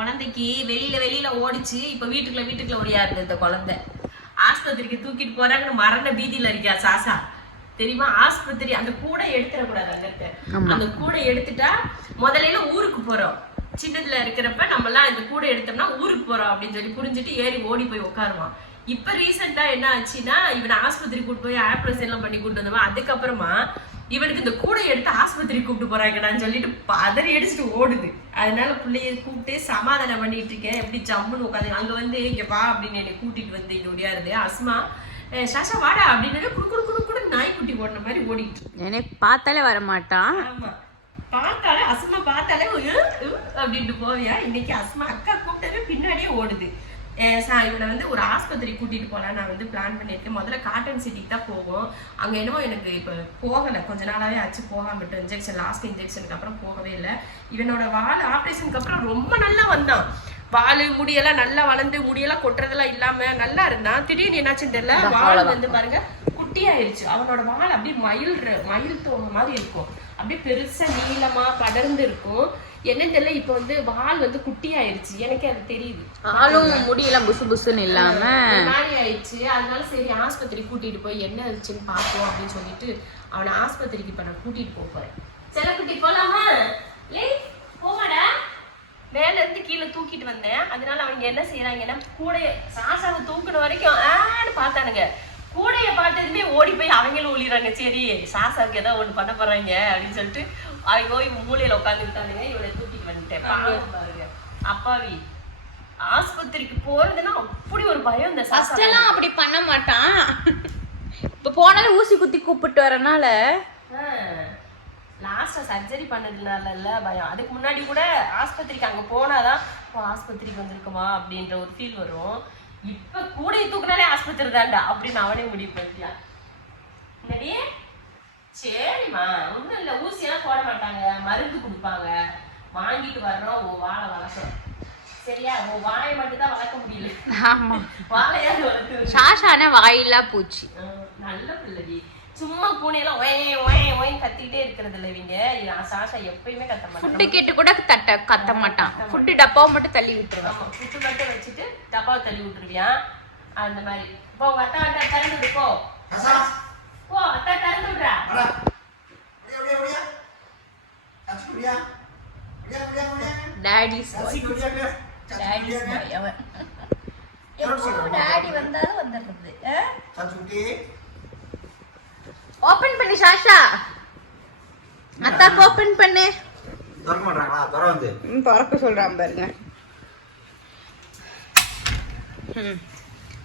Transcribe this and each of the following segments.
குழந்தைக்கு வெளியில ஓடிச்சு. இப்ப வீட்டுக்குள்ள ஓடியாருது இந்த குழந்தை. ஆஸ்பத்திரிக்கு தூக்கிட்டு போறாங்க. மரண பீதியில இருக்கா சாசா தெரியுமா? ஆஸ்பத்திரி அந்த கூடை எடுத்துடக்கூடாது. அந்த கூடை எடுத்துட்டா முதல்ல ஊருக்கு போறோம். சின்னதுல இருக்கிறப்ப நம்ம எல்லாம் இந்த கூடை எடுத்தோம்னா ஊருக்கு போறோம் அப்படின்னு சொல்லி புரிஞ்சுட்டு ஏறி ஓடி போய் உட்காருவான். இப்ப ரீசெண்டா என்ன ஆச்சுன்னா இவனை ஆஸ்பத்திரி கூட்டு போய் ஆப்ரேஷன் எல்லாம் பண்ணி கூட்டு வந்தவன். அதுக்கப்புறமா இவனுக்கு இந்த கூடை எடுத்து ஆஸ்பத்திரி கூப்பிட்டு போறாங்கடான்னு சொல்லிட்டு பதறி அடிச்சுட்டு ஓடுது. அதனால பிள்ளைய கூப்பிட்டு சமாதானம் பண்ணிட்டு இருக்கேன். எப்படி ஜம்முன்னு உட்காந்து அங்க வந்து இங்க வா அப்படின்னு என்னை கூட்டிட்டு வந்து இங்க ஓடியாருது. அஸ்மா சாஷா வாடா அப்படின்னு குடு நாய்க்குட்டி ஓடின மாதிரி ஓடிக்கிட்டு எனக்கு பார்த்தாலே வர மாட்டான். ஆமா பார்த்தாலே அஸ்மா பார்த்தாலே அப்படின்ட்டு போவியா. இன்னைக்கு அஸ்மா அக்கா கூப்பிட்டவே பின்னாடியே ஓடுது. இவனை வந்து ஒரு ஆஸ்பத்திரி கூட்டிட்டு போலாம் நான் வந்து பிளான் பண்ணியிருக்கேன். முதல்ல காட்டன் சிட்டிக்கு தான் போகும். அங்க என்னமோ எனக்கு இப்ப போகலை, கொஞ்ச நாளாவே ஆச்சு போகாம. இன்ஜெக்ஷன் லாஸ்ட் இன்ஜெக்ஷனுக்கு அப்புறம் போகவே இல்லை. இவனோட வால் ஆப்ரேஷனுக்கு அப்புறம் ரொம்ப நல்லா வந்தான். வால் முடியெல்லாம் நல்லா வளர்ந்து முடியெல்லாம் கொட்டுறதெல்லாம் இல்லாம நல்லா இருந்தான். திடீர்னு என்னாச்சுன்னு தெரியல, வால் வந்து பாருங்க குட்டியாயிருச்சு. அவனோட வால் அப்படியே மயில் தோங்க மாதிரி இருக்கும். அப்படியே பெருசா நீளமா படர்ந்து இருக்கும். என்னன்னு தெரியல, இப்ப வந்து வால் வந்து குட்டியாயிருச்சு. எனக்கு அது தெரியுது. ஆளும் முடியெல்லாம் புசு புசுன்னு இல்லாம மாதிரி ஆயிடுச்சு. அதனால சரி ஆஸ்பத்திரி கூட்டிட்டு போய் என்ன ஆச்சுன்னு பார்ப்போம் அப்படின்னு சொல்லிட்டு அவனை ஆஸ்பத்திரிக்கு இப்ப நான் கூட்டிட்டு போறேன். செல்லக்குட்டி போலாமா? போமாடா. மேல இருந்து கீழே தூக்கிட்டு வந்தேன். அதனால அவங்க என்ன செய்யறாங்கன்னா கூடைய சாசாவை தூக்குன வரைக்கும் பார்த்தானுங்க. கூடைய பார்த்ததுமே ஓடி போய் அவங்களும் ஒளிறாங்க. சரி சாசாவுக்கு ஏதோ ஒண்ணு பண்ண போறாங்க அப்படின்னு சொல்லிட்டு அவங்க போய் மூலையில உட்காந்துக்கிட்டானுங்க. இவனை தூக்கிட்டு வந்துட்டேன். பாருங்க அப்பாவி. ஆஸ்பத்திரிக்கு போறதுன்னா அப்படி ஒரு பயம். இந்த சாஸ்டெல்லாம் அப்படி பண்ண மாட்டான். இப்ப போனாலும் ஊசி குத்தி கூப்பிட்டு வரனால லாஸ்டா சர்ஜரி பண்ணதுனால இல்ல பயம். அதுக்கு முன்னாடி கூட ஆஸ்பத்திரிக்கு அங்க போனாதான் ஆஸ்பத்திரிக்கு வந்திருக்குமா அப்படின்ற ஒரு ஃபீல் வரும். இப்ப கூடைய தூக்குனாலே ஆஸ்பத்திரி தான்டா அப்படின்னு அவனே முடிவு பண்ணிக்கலாம். முன்னாடியே சரிம்மா ஒண்ணும் இல்ல, ஊசியெல்லாம் போட மாட்டாங்க, மருந்து கொடுப்பாங்க, வாங்கிட்டு வர்றோம். வாழை வளர்க்கணும் சரியா? வாயை மட்டும் தான் வளர்க்க முடியல. ஆமா வாழையாவது வளர்த்து. சாஷானே வாயிலா பூச்சி. நல்ல பிள்ளை. சும்மா பூனையெல்லாம் ஒய் கத்திக்கிட்டே இருக்கிறது இல்லை இவங்க. சாஷா எப்பயுமே கத்த மாட்டான். ஃபுட்டு கேட்டு கூட கத்த மாட்டான். ஃபுட்டு டப்பாவை மட்டும் தள்ளி விட்டுருவான். ஆமா ஃபுட்டு மட்டும் வச்சுட்டு டப்பாவை தள்ளி விட்டுருவியான். அந்த மாதிரி போ அத்தா திறந்து விடு. போ அத்தா திறந்து விடுறா. டாடி வந்தாலும் வந்துடுறது. ஓபன் பண்ணு சாஷா. அத்தாக்கு ஓபன் பண்ணு. திறக்க மாட்டாங்களா? திறக்க சொல்றான் பாருங்க.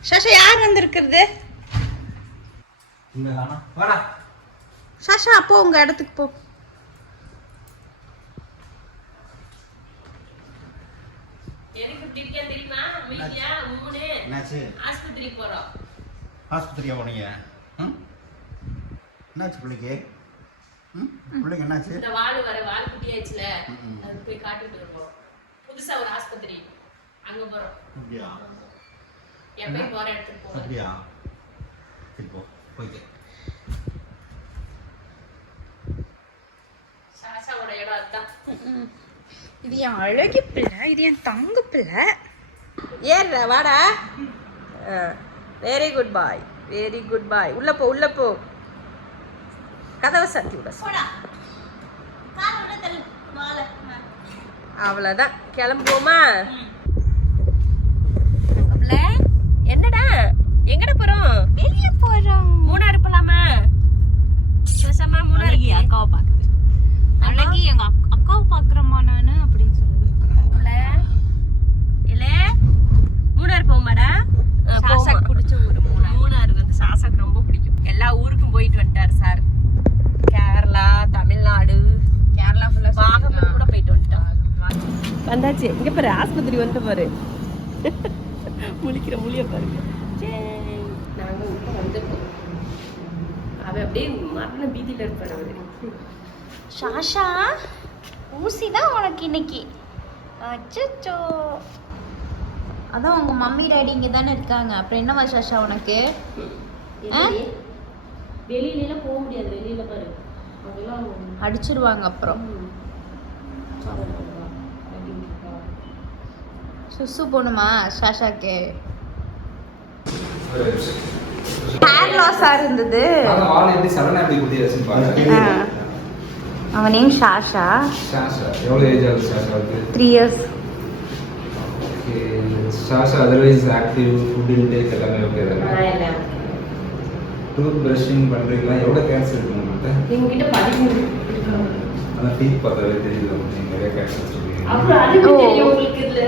சாஷா யார் வந்திருக்கிறது? சாஷா அப்போ உங்க இடத்துக்கு போ. எனக்கு இப்படி இருக்கே தெரியுமா? மீடியா மூணு ஆஸ்பத்திரிக்கு போறோம். ஆஸ்பத்திரியா போனீங்க? என்னாச்சு பிள்ளைக்கு? பிள்ளைக்கு என்னாச்சு? இந்த வால் குட்டியாச்சுல, அது போய் காட்டிட்டு இருக்கோம். புதுசா ஒரு ஆஸ்பத்திரி அங்க போறோம். அப்படியா? எப்பயும் போற இடத்துக்கு போறோம். அப்படியா? சரி போயிட்டு. சாசாவோட இடம் அதுதான். இது என் அழகி பிள்ளை, இது என் தங்க பிள்ளை. ஏறா வாடா. வெரி குட் பாய், வெரி குட் பாய். உள்ள போ. கதவை சாத்தி விட. அவ்வளவுதான், கிளம்புவோமா? என்னடா எங்கட போறோம்? வெளியே போறோம். மூணாறு போலாமா? பேசாம மூணாறு அக்காவை பாக்குது. அழகி எங்க அக்காவை பாக்குறமா நானு அப்படின்னு சொல்லுது. இல்ல மூணாறு போமாடா? சாசாக்கு பிடிச்ச ஊரு மூணாறு வந்து சாசாக்கு ரொம்ப பிடிக்கும். எல்லா ஊருக்கும் போயிட்டு வந்துட்டாரு சார். கேரளா, தமிழ்நாடு, கேரளா ஃபுல்லா வாகமன் கூட போயிட்டு வந்துட்டான். வந்தாச்சு. இங்க பாரு ஆஸ்பத்திரி வந்து பாரு. முழிக்கிற முழிய பாருங்க. நாங்க உள்ள வந்துருக்கோம். அவ அப்படியே மரண பீதியில இருப்பாரு அவரு. சாஷா ஊசி தான் உனக்கு இன்னைக்கு. அச்சோ, அதான் உங்க மம்மி டாடி இங்க தானே இருக்காங்க. அப்புறம் என்னவா சாஷா உனக்கு? வெளியில போக முடியாது. வெளியில பாரு அடிச்சிருவாங்க. அப்புறம் சுசு போகணுமா ஷாஷாக்கு? ஹேர் லாஸா இருந்தது. அவன் நேம் ஷாஷா. எவ்வளோ ஏஜ் ஆகுது ஷாஷாவுக்கு? 3 years. Sasha otherwise active food intake எல்லாமே ஓகே தானே? டூத் பிரஷிங் பண்ணுறீங்களா? எவ்வளோ கேட்ஸ் இருக்கு உங்கள்கிட்ட? எங்ககிட்ட 13 அதான் டீத் பார்த்தாலே தெரியுது நீங்கள் நிறைய கேட்ஸ் வச்சுருக்கீங்க. அப்புறம் அது தெரியும் உங்களுக்கு. இதுல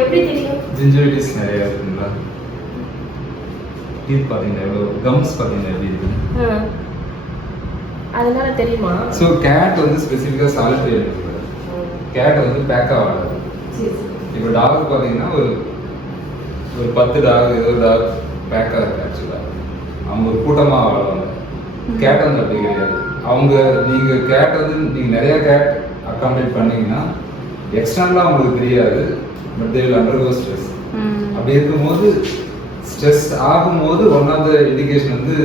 எப்படி தெரியும்? ஜிஞ்சரைட்டிஸ் நிறைய இருக்குங்களா? டீத் பார்த்தீங்கன்னா எவ்வளோ, கம்ஸ் பார்த்தீங்கன்னா எப்படி இருக்குது? அதனால தெரியுமா? ஸோ கேட் வந்து ஸ்பெசிஃபிக்காக சாலிட்டரி இருக்குது. கேட் வந்து பேக்காக வாழாது. இப்போ டாக் பார்த்தீங்கன்னா ஒரு 10 டாக் 20 டாக் பேக்காக இருக்குது ஆக்சுவலாக. அவங்க ஒரு கூட்டமாக வாழுவாங்க. கேட் வந்து அப்படி கிடையாது. நீங்கள் கேட் வந்து நீங்கள் நிறையா கேட் அக்காமடேட் பண்ணீங்கன்னா எக்ஸ்டர்னலாக அவங்களுக்கு தெரியாது, but they will undergo stress. அப்படி இருக்கும்போது ஸ்ட்ரெஸ் ஆகும்போது ஒன் ஆஃப் த இண்டிகேஷன் வந்து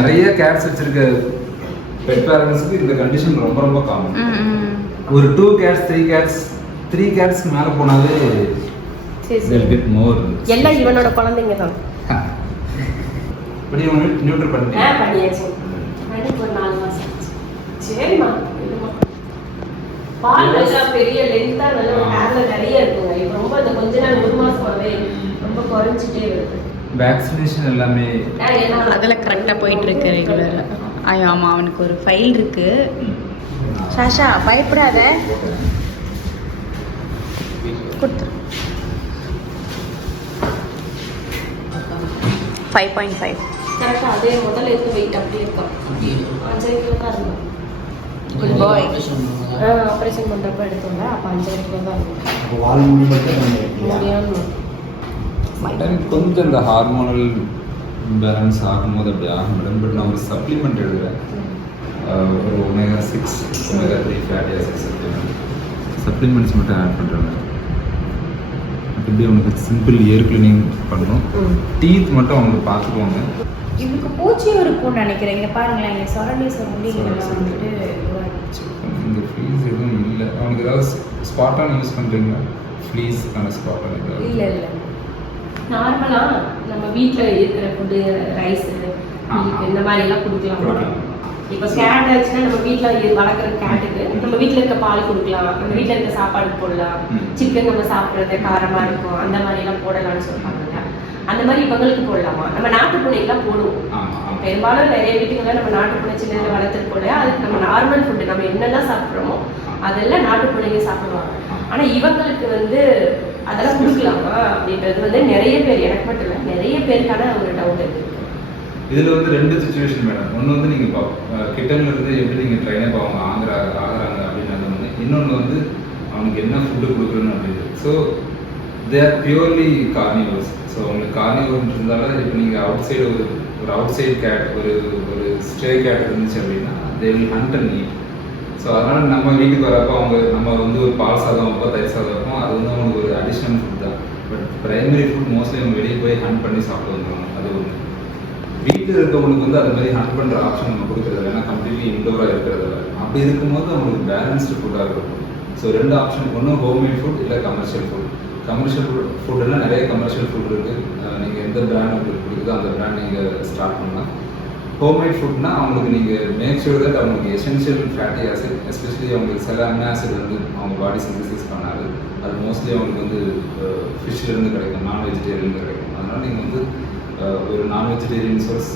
நிறைய கேட்ஸ் வச்சிருக்க பெட் பேரண்ட்ஸ்க்கு இந்த கண்டிஷன் ரொம்ப ரொம்ப காமன். ஒரு 2 cats 3 cats மேல போனாலே எல்லாம் இவனோட குழந்தைங்க தான். படி உங்க நியூட்ரல் பண்ணியாச்சு. ஒரு 4 மாசம். சரிம்மா. பால் நல்லா பெரிய லென்த்தா நல்ல ஹேர்ல நிறைய இருக்குங்க. இப்போ ரொம்ப அந்த கொஞ்ச நாள் 1 மாசமாவே ரொம்ப குறைஞ்சிட்டே வருது. வேக்சினேஷன் எல்லாமே அதெல்லாம் கரெக்டாக போயிட்டு இருக்கு ரெகுலராக. ஆமாம், அவனுக்கு ஒரு ஃபைல் இருக்கு. ஷாஷா பயப்படாத, கொடுத்துரு. 5.5 கரெக்டாக அதே முதல்ல இருக்க வெயிட் அப்படியே இருக்கும். 5 கிலோ தான் இருக்கும். குட் பாய். ஆப்ரேஷன் பண்ணுறப்ப எடுத்தோம்ல, அப்போ 5 கிலோ தான் இருக்கும். வால் முடியும் கொஞ்சம் இந்த ஹார்மோனல் பேலன்ஸ் ஆகும்போது அப்படி ஆகும் மேடம். பட் நான் ஒரு சப்ளிமெண்ட் எழுதுகிறேன், ஒரு omega-6 omega-3 fatty acid supplements மட்டும் ஆட் பண்ணுறேன். இப்படி உனக்கு சிம்பிள் இயர் கிளீனிங் பண்ணணும். டீத் மட்டும் அவங்க பார்த்துக்குவாங்க. இவனுக்கு பூச்சியும் இருக்கும்னு நினைக்கிறேன். இங்கே பாருங்களேன், இங்கே சுரண்டி இதெல்லாம் வந்துட்டு இந்த ஃப்ளீஸ் எதுவும் இல்லை. அவனுக்கு ஏதாவது ஸ்பாட்டான யூஸ் பண்ணுறீங்களா? ஃப்ளீஸ்க்கான ஸ்பாட்டான ஏதாவது? இல்லை நார்மலாக நம்ம வீட்டில் இருக்கிற ஃபுட்டு, ரைஸு, மில்க் இந்த மாதிரி எல்லாம் கொடுக்கலாம். இப்போ கேட் ஆச்சுன்னா நம்ம வீட்டில் வளர்க்குற கேட்டுக்கு நம்ம வீட்டில் இருக்க பால் கொடுக்கலாம், நம்ம வீட்டில் இருக்க சாப்பாடு போடலாம். சிக்கன் நம்ம சாப்பிட்றது காரமாக இருக்கும், அந்த மாதிரிலாம் போடலாம்னு சொல்லுவாங்க. அந்த மாதிரி இவங்களுக்கு போடலாமா? நம்ம நாட்டு பூனைக்கெல்லாம் போடுவோம். பெரும்பாலும் நிறைய வீட்டுகளில் நம்ம நாட்டு பூனை சின்னதில் வளர்த்துட்டு போல அதுக்கு நம்ம நார்மல் ஃபுட்டு நம்ம என்னெல்லாம் சாப்பிட்றோமோ அதெல்லாம் நாட்டு பூனைங்க சாப்பிடுவாங்க. ஆனால் இவங்களுக்கு வந்து அதெல்லாம் கொடுக்கலாமா அப்படின்றது வந்து நிறைய பேர், எனக்கு மட்டும் இல்லை நிறைய பேருக்கான ஒரு டவுட் இருக்குது. இதில் வந்து 2 சிச்சுவேஷன் மேடம். ஒன்று வந்து நீங்கள் கிட்டன்ல இருந்து எப்படி நீங்கள் ட்ரைனப் அவங்க ஆகுறாங்க அப்படின்னு ஒன்று. இன்னொன்று வந்து அவனுக்கு என்ன ஃபுட்டு கொடுக்குறோன்னு அப்படின்னு. So they are purely carnivores. So அவங்களுக்கு கார்னிவர் இருந்தாலும் இப்போ நீங்கள் அவுட் சைடு ஒரு அவுட் சைடு கேட் ஒரு ஸ்ட்ரே கேட் இருந்துச்சு அப்படின்னா they will hunt and eat. So அதனால் நம்ம வீட்டுக்கு வரப்போ நம்ம வந்து ஒரு பால் சாதம் வைப்போம், தயிர் சாதம் வைப்போம். அது வந்து அவங்களுக்கு ஒரு அடிஷ்னல் ஃபுட் தான். பட் ப்ரைமரி ஃபுட் மோஸ்ட்லி அவங்க வெளியே போய் ஹண்ட் பண்ணி சாப்பிட்டு வந்துடுவாங்க. அது ஒன்று. வீட்டில் இருக்கவங்களுக்கு வந்து அது மாதிரி ஹண்ட் பண்ணுற ஆப்ஷன் நம்ம கொடுக்குறது, ஏன்னா கம்ப்ளீட்லி இன்டோராக இருக்கிறது. அப்படி இருக்கும்போது அவங்களுக்கு பேலன்ஸ்டு ஃபுட்டாக இருக்கும். ஸோ 2 ஆப்ஷன், ஒன்று ஹோம்மேட் ஃபுட், இல்லை கமர்ஷியல் ஃபுட். கமர்ஷியல் ஃபுட்டெல்லாம் நிறைய கமர்ஷியல் ஃபுட் இருக்குது. நீங்கள் எந்த பிராண்ட் உங்களுக்கு பிடிக்குதோ அந்த பிராண்ட் நீங்கள் ஸ்டார்ட் பண்ணலாம். ஹோம்மேட் ஃபுட்னா அவங்களுக்கு நீங்கள் மேக் ஷூர் தட் அவங்களுக்கு எசென்ஷியல் ஃபேட்டி ஆசிட், எஸ்பெஷலி அவங்களுக்கு சில அமினோ ஆசிட் வந்து அவங்க பாடி சிந்தசிஸ் பண்ணாது. அது மோஸ்ட்லி அவங்களுக்கு வந்து ஃபிஷ்லேருந்து கிடைக்கும், நான் வெஜிடேரியன்லேருந்து கிடைக்கும். அதனால் நீங்கள் வந்து ஒரு நான் vegetarian source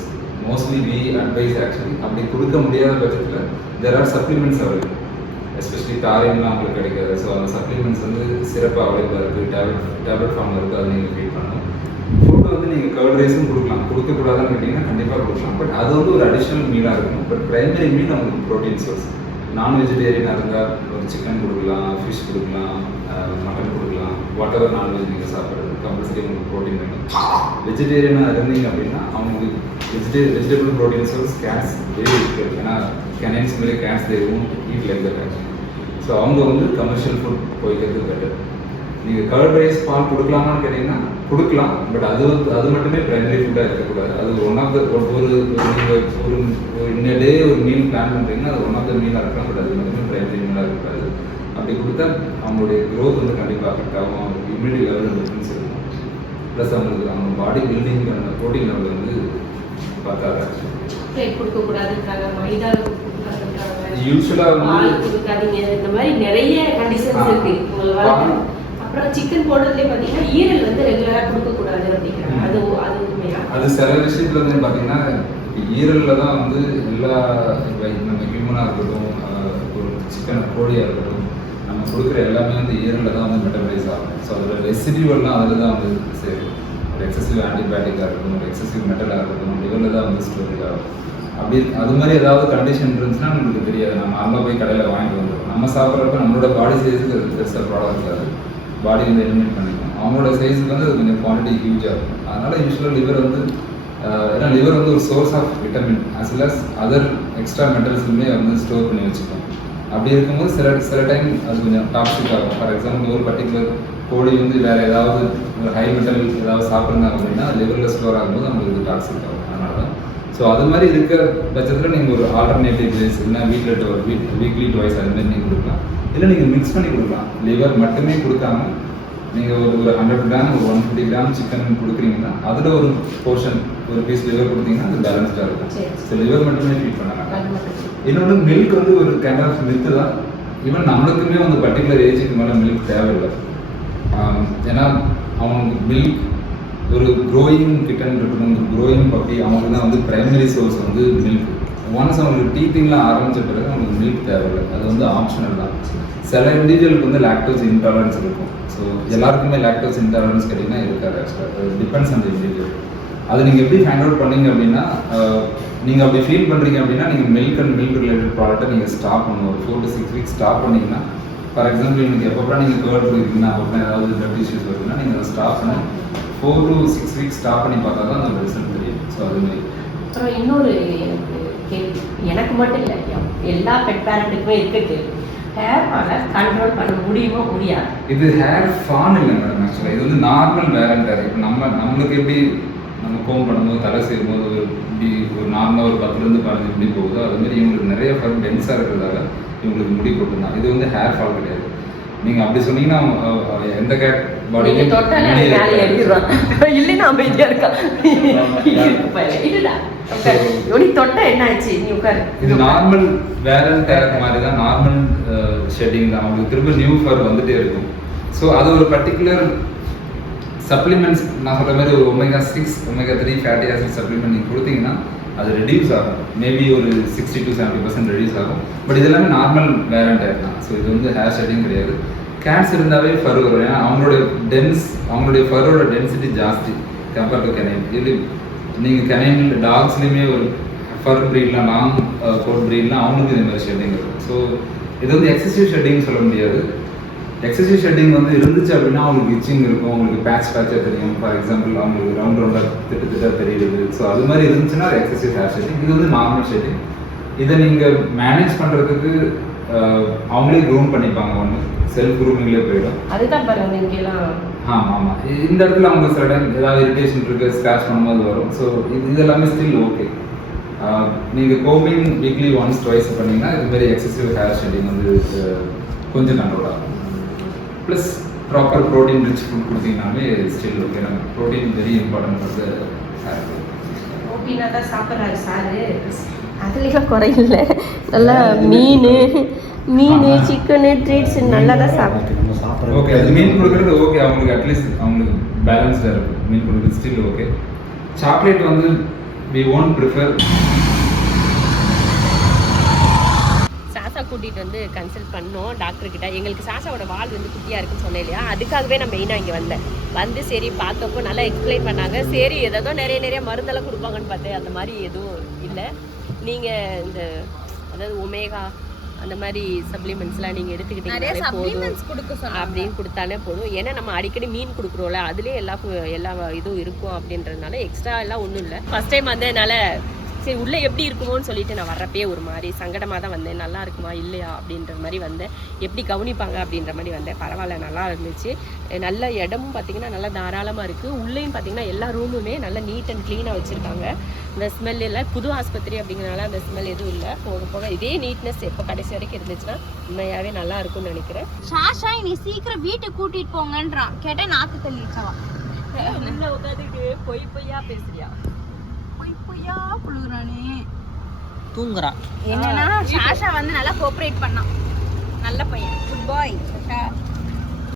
mostly we advise actually. அப்படி கொடுக்க முடியாத பட்சத்தில் there are supplements available. Especially தாரியம்லாம் அவங்களுக்கு கிடைக்காது. ஸோ அந்த சப்ளிமெண்ட்ஸ் வந்து சிறப்பாக அவைலபிளாக இருக்குது, டேப்லெட் ஃபார்மில் இருக்குது. அதை நீங்கள் ஃபீட் பண்ணணும். ஃபுட்டு வந்து நீங்கள் கர்ட் ரைஸும் கொடுக்கலாம், கொடுக்கக்கூடாதுன்னு கேட்டிங்கன்னா கண்டிப்பாக கொடுக்கலாம். பட் அது வந்து ஒரு அடிஷ்னல் மீலாக இருக்கும். பட் ப்ரைமரி மீல் அவங்களுக்கு ப்ரோட்டீன் சோர்ஸ். நான் வெஜிடேரியனாக இருந்தால் ஒரு சிக்கன் கொடுக்கலாம், ஃபிஷ் கொடுக்கலாம், மட்டன் கொடுக்கலாம். வாட் எவர் நான்வெஜ் நீங்கள் சாப்பிட்றது கம்பல்சரி உங்களுக்கு ப்ரோட்டீன் வேணும். வெஜிடேரியனாக இருந்தீங்க அப்படின்னா அவங்களுக்கு vegetable protein source cats very இருக்குது. ஏன்னா கேனைன்ஸ் மாதிரி cats they won't eat like that actually. So அவங்க வந்து கமர்ஷியல் ஃபுட் போய்க்கிறது பெட்டர். நீங்கள் கர்ட் ரைஸ் பால் கொடுக்கலாமான்னு கேட்டிங்கன்னா கொடுக்கலாம். பட் அது மட்டுமே ப்ரைமரி ஃபுட்டாக இருக்கக்கூடாது. அது ஒன் ஆஃப் த நீங்கள் ஒரு இன்னடே ஒரு மீல் பிளான் பண்ணுறீங்கன்னா அது ஒன் ஆஃப் த மீலாக இருக்கலாம். பட் அது மட்டுமே ப்ரைமரி மீலாக இருக்கக்கூடாது. அப்படி கொடுத்தா அவங்களுடைய க்ரோத் வந்து கண்டிப்பாக அஃபெக்ட் ஆகும். அவங்களுக்கு இம்யூனிட்டி லெவல் டிஃப்ரென்ஸ் இருக்கும். ப்ளஸ் அவங்களுக்கு அவங்க பாடி பில்டிங் அந்த ப்ரோட்டீன் லெவல் வந்து பார்த்தாரு. கொடுக்கக்கூடாதுன்றாங்க, மைதா கொடுக்கக்கூடாதுன்றாங்க, யூஸ்வலாக பால் வந்து கொடுக்காதீங்க, இந்த மாதிரி நிறைய கண்டிஷன்ஸ் இருக்கு உங்களுக்கு. அப்புறம் சிக்கன் போடுறதுலேயே பார்த்தீங்கன்னா ஈரல் வந்து ரெகுலராக கொடுக்கக்கூடாது அப்படிங்கிறாங்க. அது உண்மையா? அது சில விஷயத்துல வந்து பார்த்தீங்கன்னா ஈரலில் தான் வந்து எல்லா நம்ம ஹியூமனாக இருக்கட்டும், ஒரு சிக்கன் கோழியாக இருக்கட்டும், நம்ம கொடுக்குற எல்லாமே வந்து ஈரலில் தான் வந்து மெட்டபலைஸ் ஆகும். ஸோ அதோட ரெசிடியூவெல்லாம் அதில் தான் வந்து சரி, ஒரு எக்ஸசிவ் ஆன்டிபயோட்டிக்காக இருக்கட்டும், ஒரு எக்ஸசிவ் மெட்டலாக இருக்கட்டும், லிவரில் தான் வந்து ஸ்டோரேஜ் ஆகும். அப்படி அது மாதிரி ஏதாவது கண்டிஷன் இருந்துச்சுன்னா நம்மளுக்கு தெரியாது. நம்ம அங்கே போய் கடையில் வாங்கிட்டு வந்துடும். நம்ம சாப்பிட்றப்ப நம்மளோட பாடி சைஸுக்கு அது பெருசாக ப்ராடக்ட் இருக்காது, பாடி வந்து எலிமினேட் பண்ணிக்கும். அவங்களோட சைஸுக்கு வந்து அது கொஞ்சம் குவான்டிட்டி ஹியூஜாக இருக்கும். அதனால் யூஸ்வலாக லிவர் வந்து ஏன்னா லிவர் வந்து ஒரு source of vitamin as well as other extra மெட்டல்ஸுமே வந்து ஸ்டோர் பண்ணி வச்சுக்கோம். அப்படி இருக்கும்போது சில டைம் அது கொஞ்சம் டாக்ஸிக் ஆகும். ஃபார் எக்ஸாம்பிள் ஒரு பர்டிகுலர் கோழி வந்து வேறு ஏதாவது ஒரு ஹை மெட்டல் ஏதாவது சாப்பிட்றாங்க அப்படின்னா லிவரில் ஸ்டோர் ஆகும்போது நம்மளுக்கு இது டாக்ஸிக் ஆகும். அதனால தான் ஸோ அது மாதிரி இருக்கிற பட்சத்தில் நீங்கள் ஒரு ஆல்டர்னேட்டிவ் டேஸ் இல்லைனா வீக்லி டுவைஸ் அது மாதிரி நீங்கள் கொடுக்கலாம். இல்லை நீங்கள் மிக்ஸ் பண்ணி கொடுக்கலாம். லிவர் மட்டுமே கொடுக்காம நீங்கள் ஒரு 100 கிராம் ஒரு 150 கிராம் சிக்கன் கொடுக்குறீங்கன்னா அதில் ஒரு போர்ஷன் ஒரு பீஸ் லிவர் கொடுத்தீங்கன்னா அது பேலன்ஸ்டாக இருக்கும். ஸோ லிவர் மட்டுமே ஃபீட் பண்ணாங்க. இன்னொன்று மில்க் வந்து ஒரு கைண்ட் ஆஃப் மித்து தான். ஈவன் நம்மளுக்குமே வந்து பர்டிகுலர் ஏஜுக்கு மேலே மில்க் தேவையில்லை. ஏன்னா அவங்களுக்கு மில்க் ஒரு க்ரோயிங் கிட்டன் இருக்கணும், ஒரு க்ரோயிங் பப்பி, அவங்களுக்கு தான் வந்து ப்ரைமரி சோர்ஸ் வந்து மில்க். ஒன்ஸ் அவங்களுக்கு டீத்திங்லாம் ஆரம்பித்த பிறகு அவங்களுக்கு மில்க் தேவையில்லை, அது வந்து ஆப்ஷனல் தான். சில இண்டிவிஜுவலுக்கு வந்து லாக்டோஸ் இன்டாலரன்ஸ் இருக்கும். ஸோ எல்லாருக்குமே லாக்டோஸ் இன்டாலரன்ஸ் கேட்டிங்கன்னா இருக்காது. ஆக்சுவலாக டிபெண்ட்ஸ் அந்த இண்டிவிஜுவல். அது நீங்கள் எப்படி ஃபைண்ட் அவுட் பண்ணீங்க அப்படின்னா, நீங்கள் அப்படி ஃபீல் பண்ணுறீங்க அப்படின்னா நீங்கள் மில்க் அண்ட் மில்க் ரிலேட்டட் ப்ராடக்ட்டை நீங்கள் ஸ்டாப் பண்ணணும். ஒரு 4 to 6 வீக்ஸ் ஸ்டாப் பண்ணிங்கன்னா, ஃபார் எக்ஸாம்பிள் எனக்கு எப்போ நீங்கள் கேர்ட் இருக்குன்னா அப்போ ஏதாவது பிளட் இஷ்யூஸ் வருதுன்னா நீங்கள் அதை ஸ்டாப் பண்ண 4 to 6 வீக்ஸ் ஸ்டாப் பண்ணி பார்த்தா தான் அந்த ரிசல்ட் தெரியும். ஸோ அதுமாதிரி அப்புறம் இன்னொரு கேள்வி, எனக்கு மட்டும் இல்லை, எல்லா பெட் பேரண்ட்டுக்குமே இருக்க கேள்வி, ஹேர் ஃபாலை கண்ட்ரோல் பண்ண முடியுமா முடியாது? இது ஹேர் ஃபான் இல்லை மேடம். ஆக்சுவலாக இது வந்து நார்மல் வேர் அண்ட் ஹேர். இப்போ நம்மளுக்கு எப்படி நம்ம கோம் பண்ணும்போது தலை செய்யும் போது இப்படி ஒரு நார்மலாக ஒரு 10 to 15 முடி போகுதோ அதுமாதிரி இவங்களுக்கு நிறைய ஃபர் டென்ஸாக இருக்கிறதால இவங்களுக்கு முடி கொட்டும் தான். இது வந்து ஹேர் ஃபால் கிடையாது. நீங்கள் அப்படி சொன்னீங்கன்னா எந்த கேட் பாடியிலையும் இல்லைன்னா அமைதியாக இருக்கா இல்லைடா தொட்டா என்ன ஆச்சு, நீ உட்காரு. இது நார்மல் வேர் அண்ட் ஹேர் மாதிரி தான், நார்மல் ஷெட்டிங் தான். அவங்களுக்கு திரும்ப நியூ ஃபர் வந்துட்டே இருக்கும். ஸோ அது ஒரு பர்டிகுலர் சப்ளிமெண்ட்ஸ் நான் சொல்கிற மாதிரி ஒரு omega-6 omega-3 fatty acid supplement நீங்கள் கொடுத்தீங்கன்னா அது ரெடியூஸ் ஆகும். மேபி ஒரு 60 to 70% ரெடியூஸ் ஆகும். பட் இது எல்லாமே நார்மல் வேர் அண்ட் ஹேர் தான். ஸோ இது வந்து ஹேர் ஷெட்டிங் கிடையாது. கேட்ஸ் இருந்தாவே ஃபர் வரும். ஏன்னா அவங்களுடைய ஃபரோட டென்சிட்டி ஜாஸ்தி கம்பேர்ட் டு கெனைன். இது நீங்கள் கெனைன் டாக்ஸ்லேயுமே ஒரு ஃபர் ப்ரீட்லாம் லாங் கோட் ப்ரீட்லாம் அவங்களுக்கு இந்த மாதிரி ஷெட்டிங் இருக்கும். ஸோ இது வந்து எக்ஸசிவ் ஷெட்டிங் சொல்ல முடியாது. எக்ஸசிவ் ஷெட்டிங் வந்து இருந்துச்சு அப்படின்னா அவங்களுக்கு இச்சிங் இருக்கும், அவங்களுக்கு பேட்சாக தெரியும். ஃபார் எக்ஸாம்பிள் அவங்களுக்கு ரவுண்டாக திட்டத்திட்ட தெரியுது. ஸோ அது மாதிரி இருந்துச்சுன்னா அது எக்ஸசிவ் ஹேர் ஷெட்டிங். இது வந்து நார்மல் ஷெட்டிங். இதை நீங்கள் மேனேஜ் பண்ணுறதுக்கு அவங்களே க்ரூம் பண்ணிப்பாங்க. ஒன்று செல்ஃப் க்ரூமிங்லேயே போயிடும். அதுதான் பாருங்க இங்கெல்லாம். ஆமாம். இந்த இடத்துல அவங்க சில டைம் ஏதாவது இரிட்டேஷன் இருக்குது, ஸ்க்ராச் பண்ணும்போது வரும். ஸோ இது எல்லாமே ஸ்டில் ஓகே. நீங்கள் கோமிங் வீக்லி ஒன்ஸ் ட்வைஸ் பண்ணிங்கன்னா இதுமாரி எக்ஸசிவ் ஹேர் ஷெட்டிங் வந்து கொஞ்சம் கண்ட்ரோல் ஆகும். Plus proper protein rich food கொடுத்தீங்கன்னாலே ஸ்டில் ஓகே. நம்ம protein very important for the hair. ப்ரோட்டீனாக தான் சாப்பிட்றாரு சாரு, அதுலேயும் குறையில்லை. நல்லா மீன் சிக்கனு ட்ரீட்ஸ் நல்லா தான் சாப்பிட்டு. ஓகே, அது மீன் கொடுக்குறது ஓகே. அவங்களுக்கு அட்லீஸ்ட் அவங்களுக்கு பேலன்ஸ்டாக இருக்கும். மீன் கொடுக்குறது ஸ்டில் ஓகே. சாக்லேட் வந்து வி ஒன்ட் ப்ரிஃபர். சாசா கூட்டிகிட்டு வந்து கன்சல்ட் பண்ணோம் டாக்டர்கிட்ட. எங்களுக்கு சாசாவோட வால் வந்து குட்டியாக இருக்குன்னு சொன்னேன் இல்லையா, அதுக்காகவே நான் மெயினாக இங்கே வந்து சரி பார்த்தப்போ நல்லா எக்ஸ்பிளைன் பண்ணாங்க. சரி ஏதோ நிறைய மருந்தெல்லாம் கொடுப்பாங்கன்னு பார்த்தேன், அந்த மாதிரி எதுவும் இல்லை. நீங்கள் இந்த அதாவது ஒமேகா அந்த மாதிரி சப்ளிமெண்ட்ஸ்லாம் நீங்கள் எடுத்துக்கிட்டீங்கன்னாலே போதும் அப்படின்னு கொடுத்தாலே போதும். ஏன்னா நம்ம அடிக்கடி மீன் கொடுக்குறோம்ல, அதுலேயே எல்லா இதுவும் இருக்கும் அப்படின்றதுனால எக்ஸ்ட்ரா எல்லாம் ஒன்றும் இல்லை. ஃபஸ்ட் டைம் வந்து என்னால் சரி உள்ளே எப்படி இருக்குமோன்னு சொல்லிட்டு நான் வர்றப்பே ஒரு மாதிரி சங்கடமாக தான் வந்தேன். நல்லா இருக்குமா இல்லையா அப்படின்ற மாதிரி வந்தேன். எப்படி கவனிப்பாங்க அப்படின்ற மாதிரி வந்தேன். பரவாயில்ல, நல்லா இருந்துச்சு. நல்ல இடமும் பார்த்திங்கன்னா நல்லா தாராளமாக இருக்குது. உள்ளேயும் பார்த்திங்கன்னா எல்லா ரூமுமே நல்லா நீட் அண்ட் க்ளீனாக வச்சுருக்காங்க. இந்த ஸ்மெல் இல்லை, புது ஆஸ்பத்திரி அப்படிங்கிறனால அந்த ஸ்மெல் எதுவும் இல்லை. போக போக இதே நீட்னஸ் எப்போ கடைசி வரைக்கும் இருந்துச்சுன்னா உண்மையாகவே நல்லா இருக்கும்னு நினைக்கிறேன். சாஷா நீ சீக்கிரம் வீட்டுக்கு கூட்டிட்டு போங்கன்றான். கேட்டா நாக்கு தள்ளிச்சாவா உள்ள உட்காந்துட்டு பொய்யா பேசுறியா? பொய்யா புழுகுறானே. தூங்குறான். என்னன்னா சாஷா வந்து நல்லா கோஆபரேட் பண்ணான். நல்ல பையன், குட் பாய்.